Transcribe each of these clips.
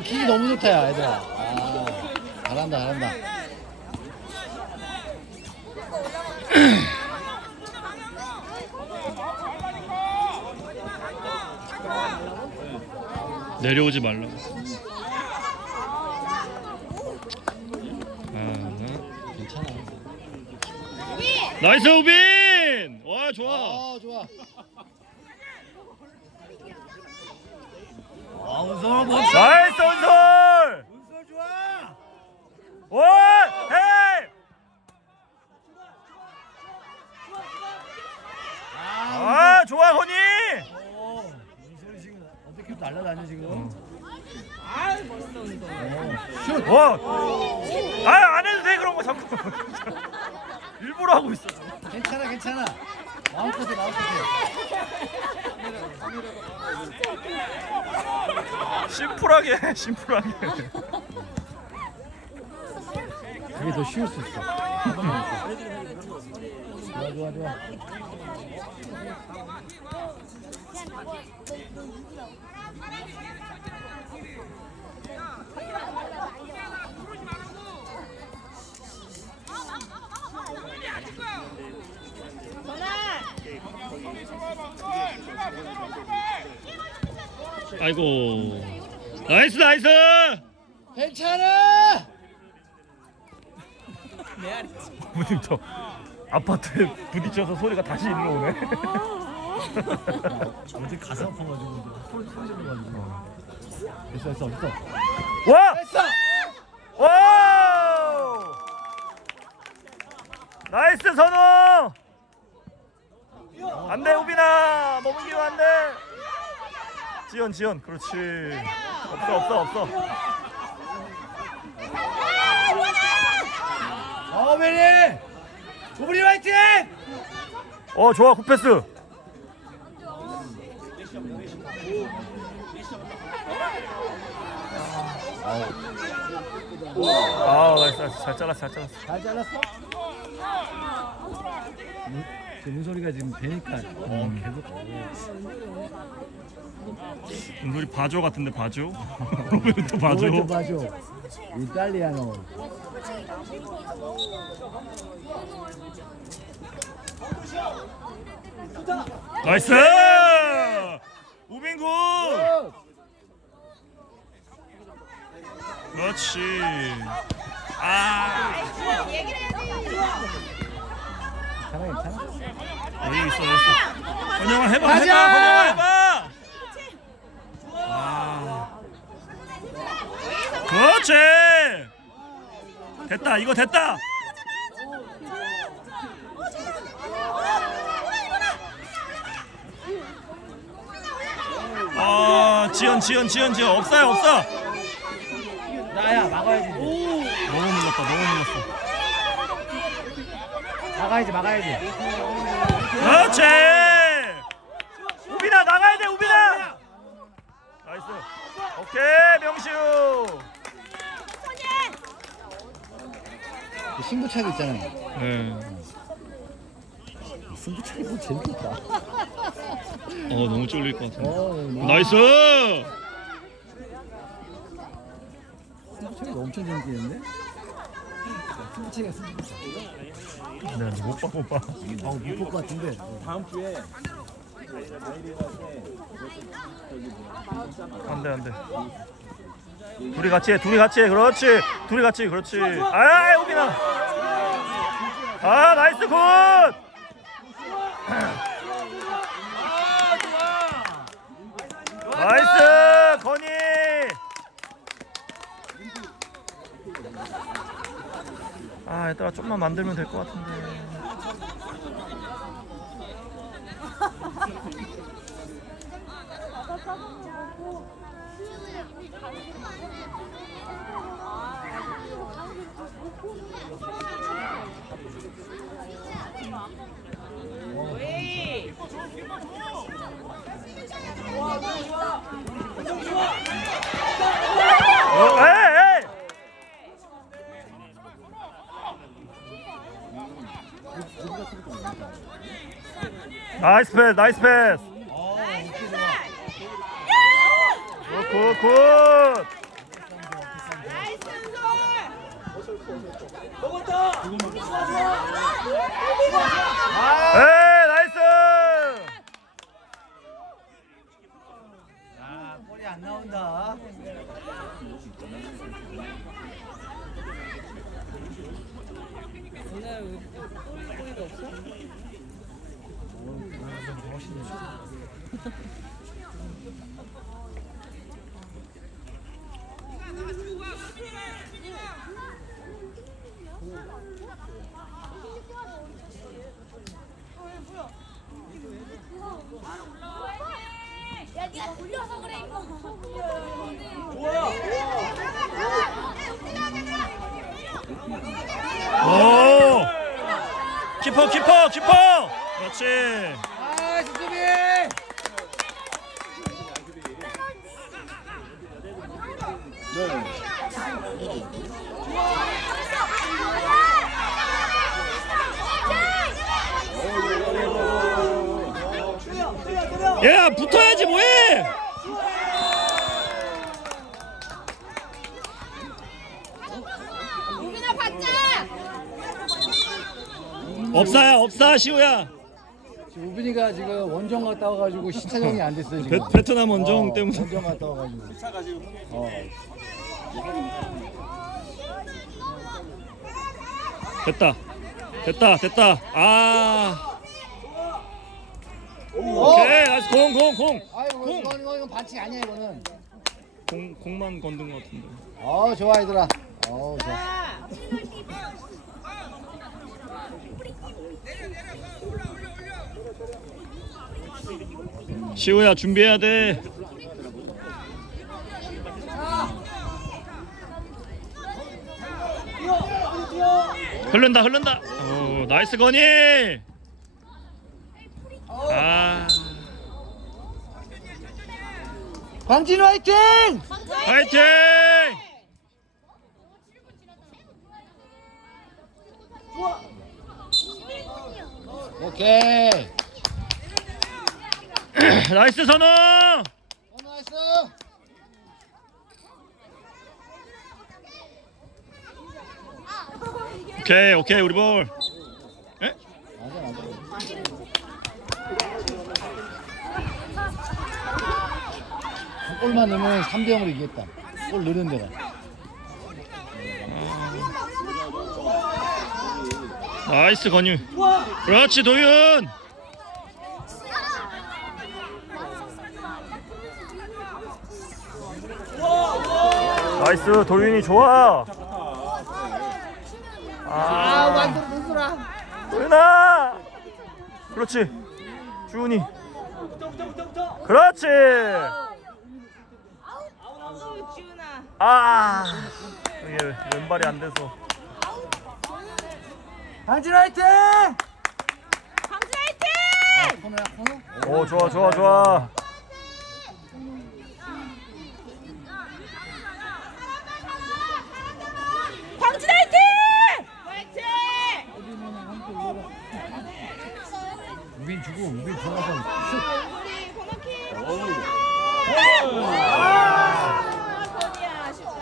야, 킥이 너무 좋다, 야, 얘들아. 아, 잘한다, 잘한다. 내려오지 말라고. 아, 괜찮아. 나이스 우빈. 와 좋아. 아, 좋아. 아 운성아 뭐 나이스 원솔. 운성 좋아 오 헤이. 아 좋아 허니. 어 운성이 지금 어떻게 날라다녀 지금 슛! 와. 아안 해도 돼 그런 거 자꾸. 일부러 하고 있어. 괜찮아, 괜찮아. 마음 끝에, 마음 끝에. 심플하게. 그게 더 쉬울 수 있어. 좋아, 좋아, 좋아. 아이고. 나이스 나이스. 괜찮아! 부님 저 아파트에 부딪혀서 소리가 다시 일로 오네. 어제 가슴 아파가지고 소리 소리 질러가지고 됐어, 됐어, 됐어. 와! 됐어! 와! 나이스 선호! 안돼 우빈아 너무 길어 안돼. 지연 지연 그렇지. 없어 없어 없어. 어, 베리! 조브리 화이팅! 어 좋아 굿패스. 아 나이스 나이스 잘 잘랐어 잘 잘랐어. 잘 잘랐어? 지금 소리가 지금 되니까 어 계속 우리 바조 같은데 바조? 또 바조? 로베르토 바조. 이탈리아노. 나이스! 우빈구! 그렇지. 아, 얘기를 해야지. 괜찮아, 괜찮아. 여기 있어, 여기 있어. 건영아 해봐, 가자! 해봐, 건영아 해봐. 아, 그렇지. 됐다, 이거 됐다. 아, 지연, 지연, 지연, 지연, 없어요, 없어. 나야, 막아야지. 너무 눌렀다, 너무 눌렀어. 막아야지, 막아야지. 그렇지! 우빈아 나가야 돼 우빈아! 나이스 오케이 명시우 그 승부차기 있잖아. 네. 승부차기 뭐 재밌겠다. 어 너무 쫄릴 것 같은데 어, 나이스! 승부차기가 엄청 재밌겠는데? 승부차기가 승부차. 네, 못 봐 못봐 아, 못볼것 같은데. 안돼 안 돼 둘이 같이 해 둘이 같이 해 그렇지 둘이 같이 그렇지 아 우빈아 아 나이스 굿 나이스 건이 아 얘들아 좀만 만들면 될 것 같은데. 어, 에 나이스 패스 나이스 패스 굿굿 나이스 골이 안 나온다. 오늘 왜 꼬리 없어? 오! 키퍼 키퍼 키퍼! 그렇지 아, 수비! 야 붙어야지 뭐해 우빈아 받자. 없사야 없사 시우야 지금 우빈이가 지금 원정 갔다 와가지고 신차정이 안 됐어요 베, 지금. 베트남 원정 어, 때문에 원정 갔다 와가지고. 어. 됐다 됐다 됐다 아 어? 오케이 나이스 공공공 아이고 공. 이건 이건, 이건 반칙 아니야 이거는. 공, 공만 건든 것 같은데 어 좋아 얘들아. 어 좋아. 시우야 준비해야 돼. 흐른다 흐른다. 오 나이스 건이. 아. 광진 화이팅! 파이팅! 오케이. 나이스 선우 어, 나이스. 오케이 오케이 우리 볼 에? 맞아 맞아. 한 골만 넣으면 3대 0으로 이겼다. 골 넣는 데가. 나이스 건유 그렇지 도윤 나이스 도윤이 좋아. 아 완전 누구라 도윤아! 그렇지. 주은이. 그렇지. 아 이게 왼발이 안 돼서. 광진 화이팅! 광주 화이팅! 오 좋아 좋아 좋아 광주 화이팅! 화이팅! 주고 우리 코너킥. 거기야 아쉽다.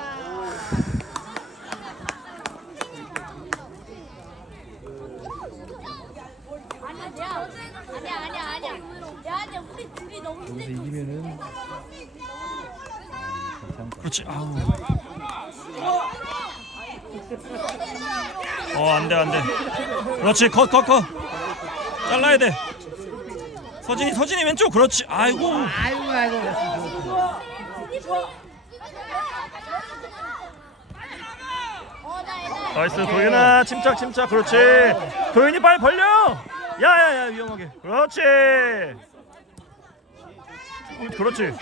아니야, 아니야, 아니야, 아니야. 야, 아니야, 우리 둘이 너무 여기서. 이기면은 그렇지 아우 어 안 돼 안 돼 그렇지 컷 컷 컷 잘라야 돼 서진이 서진이 왼쪽. 그렇지. 아이고. 아이고 아이고. 나. 나이스. 도윤아 침착 침착. 그렇지. 도윤이 빨리 벌려. 야야야 위험하게. 그렇지. 어, 그렇지.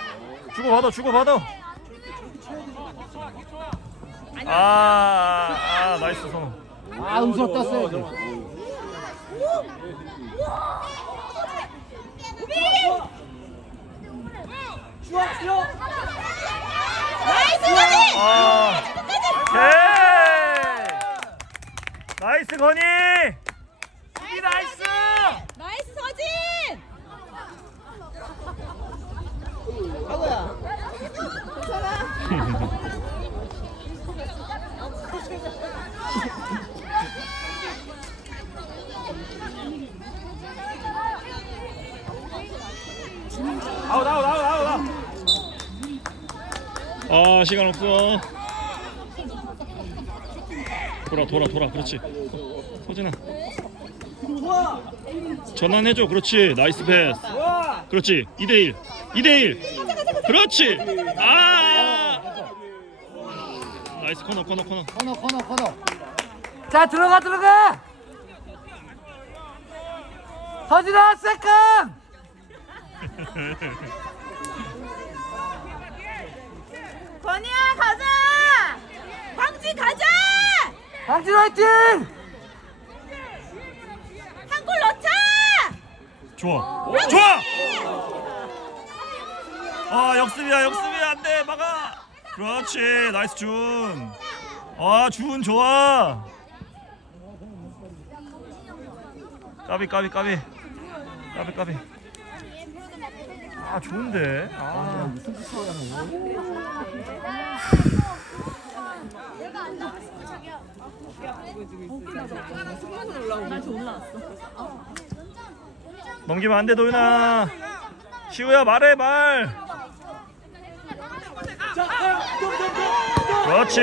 주고 받아 주고 받아. 아, 아 나이스 선호 아 음수 떴어야지. 나이스 거지! 아 오케이 나이스 건이 나이스! 나이스 서진! 아웃 아웃 아웃 아웃 아웃 아 시간 없어. 돌아 돌아 돌아. 그렇지. 서진아. 전환해줘. 그렇지. 나이스 패스. 그렇지. 2대1 2대1 그렇지. 아! 나이스 코너 코너 코너. 코너 코너 코너. 자 들어가 들어가. 서진아 세컨 건이야 가자! 광지 가자! 강진 화이팅! 한 골 넣자! 좋아. 좋아! 아 역습이야 역습이야. 안돼 막아! 그렇지 나이스 준 아준 좋아. 까비 까비 까비. 까비 까비 아 좋은데. 아. 넘기면 안 돼 도윤아. 시우야 말해 말. 그렇지.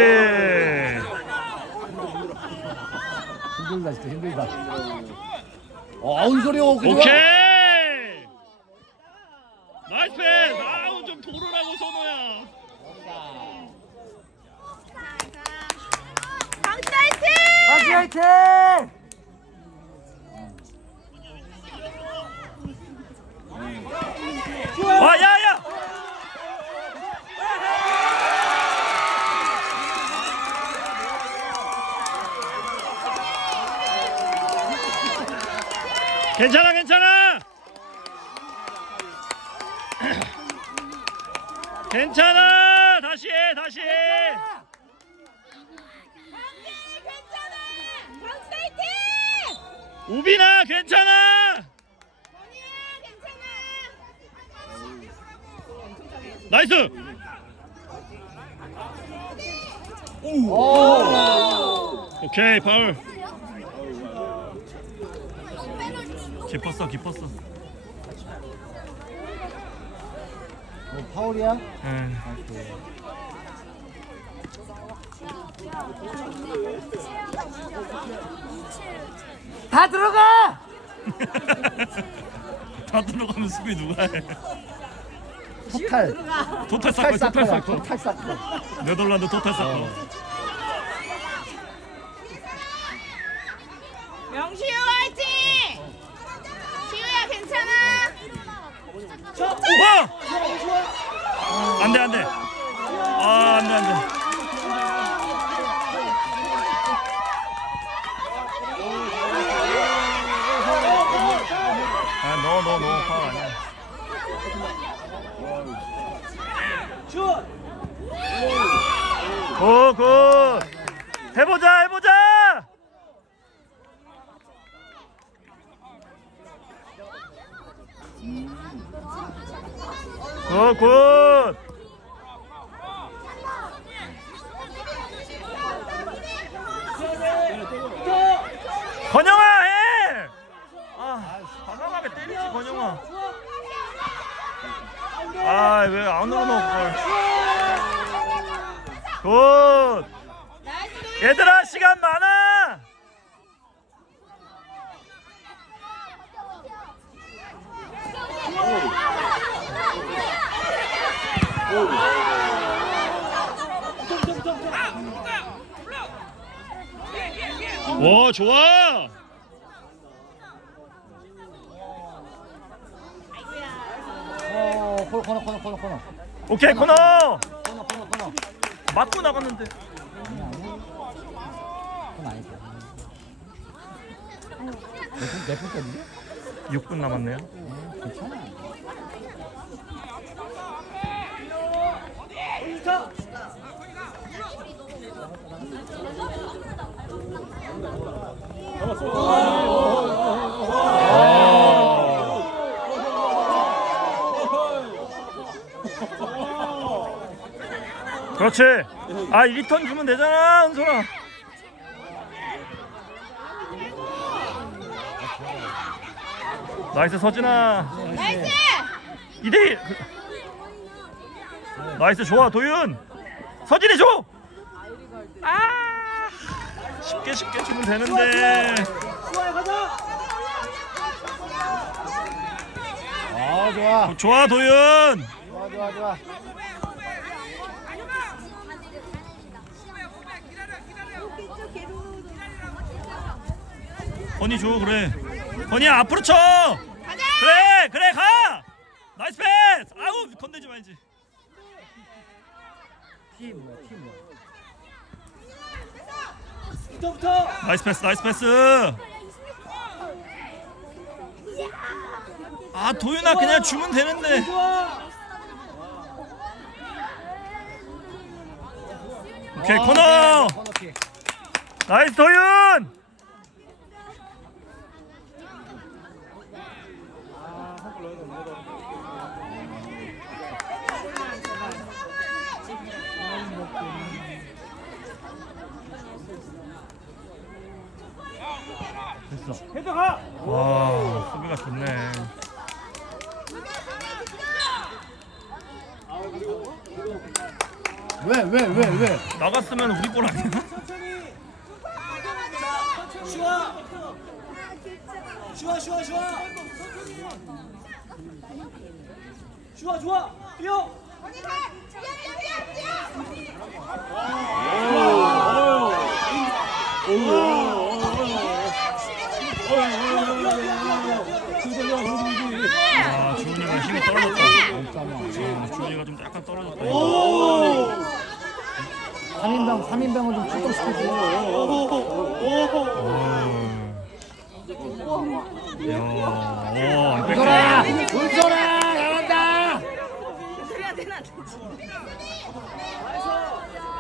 힘들다 진짜 힘들다. 어형 그죠? 오케이 패스 아우 좀 도르라고 선호야. 광지 화이팅! 강진 화이팅 와 야야! 괜찮아 괜찮아 괜찮아 다시 해 다시 해 괜찮아! 광지 화이팅! 우빈아 괜찮아 건이야 괜찮아! 나이스 오 오케이 파울. 깊었어 깊었어. 어, 파울이야? 응. 다 들어가! 다 들어가면 수비 누가 해? 토탈. 토탈 사건 토탈 사커 네덜란드 토탈 사건 명시우 화이팅! 시우야 괜찮아? 와! 안돼 안돼 아 안돼 안돼 아너너너 파울 아니야 굿굿. 해보자 해보자 굿굿 건영아 해! 아 과감하게 때리지 건영아 아왜 안으로 넣을 걸 굿! 얘들아 시간 많아. 와 좋아. 어 코너 코너 코너 코너 코너. 오케이 코너. 코너 코너 코너. 맞고 나갔는데 아니다 몇분 몇분 뺐는데? 6분 남았네요. 괜찮아 그렇지. 아 1턴 주면 되잖아 은솔아 나이스 서진아. 나이스 2대1 나이스 좋아 도윤. 서진이 줘! 아! 쉽게 쉽게 주면 되는데. 수아야 가자 아 좋아. 좋아 도윤. 좋아 좋아 좋아 건이 줘 그래. 건이야 앞으로 쳐! 가자! 그래 그래 가! 나이스 패스! 아우 건들지 말지. 팀 뭐야 팀 뭐야? 붙어붙어 나이스 패스 나이스 패스. 아 도윤아 그냥 주면 되는데. 좋아. 오케이 코너! 코너킥 나이스 도윤 됐어. 와 수비가 좋네. 왜 왜 왜 왜? 나갔으면 우리 볼 아니야? 슈아 슈아 슈아! 슈아 슈아 좋아! 뛰어 아 주은이가 힘이 떨어졌다 잠깐만 아, 주은이가 좀 약간 떨어졌다 3인방 3인방을 좀 축복시켜줘 야, 오, 안 뺏기네. 울소라 잘한다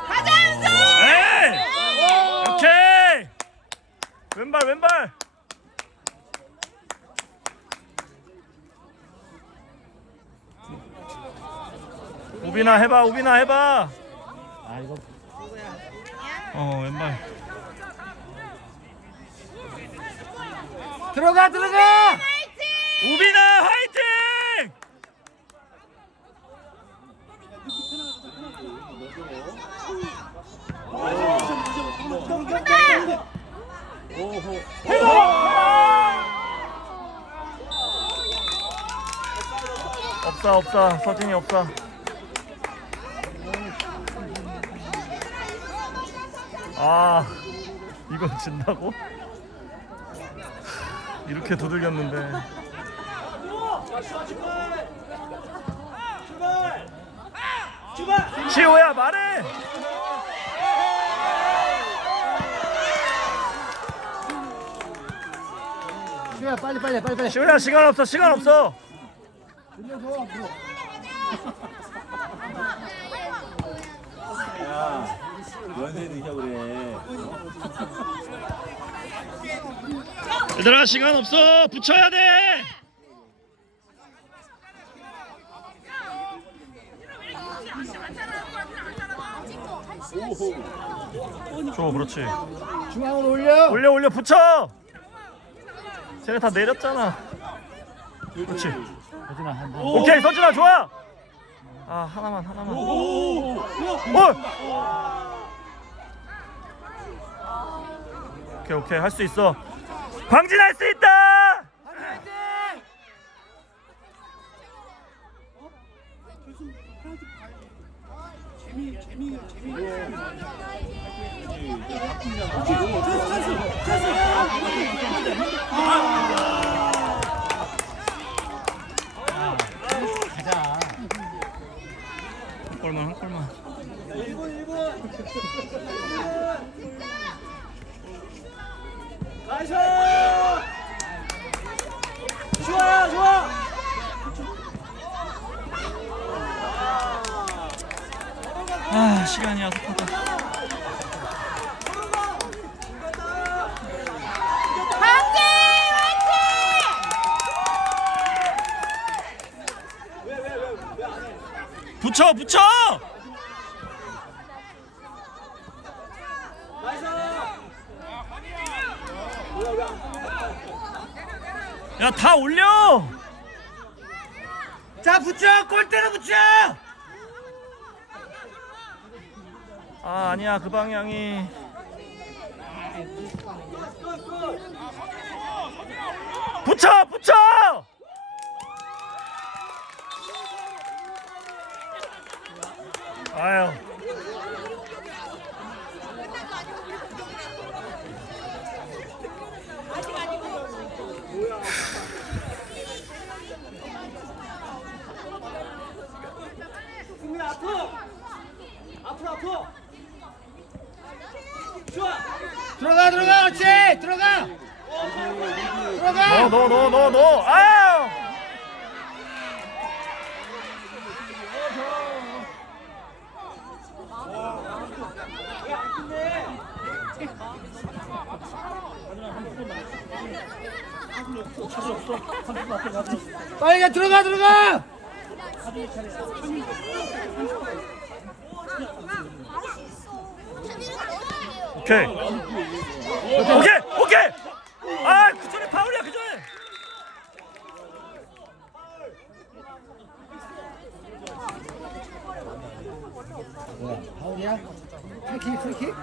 가자 윤서! 오케이! 왼발, 왼발! 우빈아 해봐, 우빈아 해봐. 아 이거 어, 왼발. 들어가 들어가 우빈아 화이팅! 없어 없어 서진이 없어 아 이거 진다고? 이렇게 두들겼는데. 시호야 말해! 시호야 빨리 빨리 빨리 빨리. 시호야 시간 없어 시간 없어. 앞으로 연세 드셔 그래. 얘들아 시간 없어. 붙여야 돼. 줘 그렇지. 중앙으로 올려. 올려 올려 붙여. 쟤네 다 내렸잖아. 그렇지. 서진아 한 번. 오케이 서진아 좋아. 아 하나만 하나만. 어! 오케이 오케이. 할 수 있어. 광진할 수 있다 아 시간이 화이팅 붙여 붙여 나이스 야 다 올려 자 붙여 골대로 붙여 아 아니야 그 방향이. 붙여 붙여! 아유 들어가 들어가 그렇지 들어가 들어가 너 너 너 너너 아유 빨리 가 들어가 들어가! 오케이. 오케이 오케이! 아그 전에 파울이야 그 전에! 뭐야 파울이야? 프리킥 프리킥?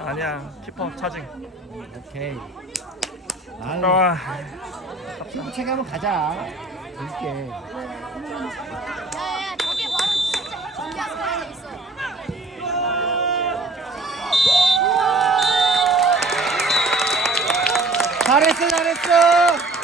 아니야 키퍼 차징. 오케이. 아 체계 한번 가자 재밌게 야야 저게 바로 진짜 준비한 사람이 있어. 잘했어 잘했어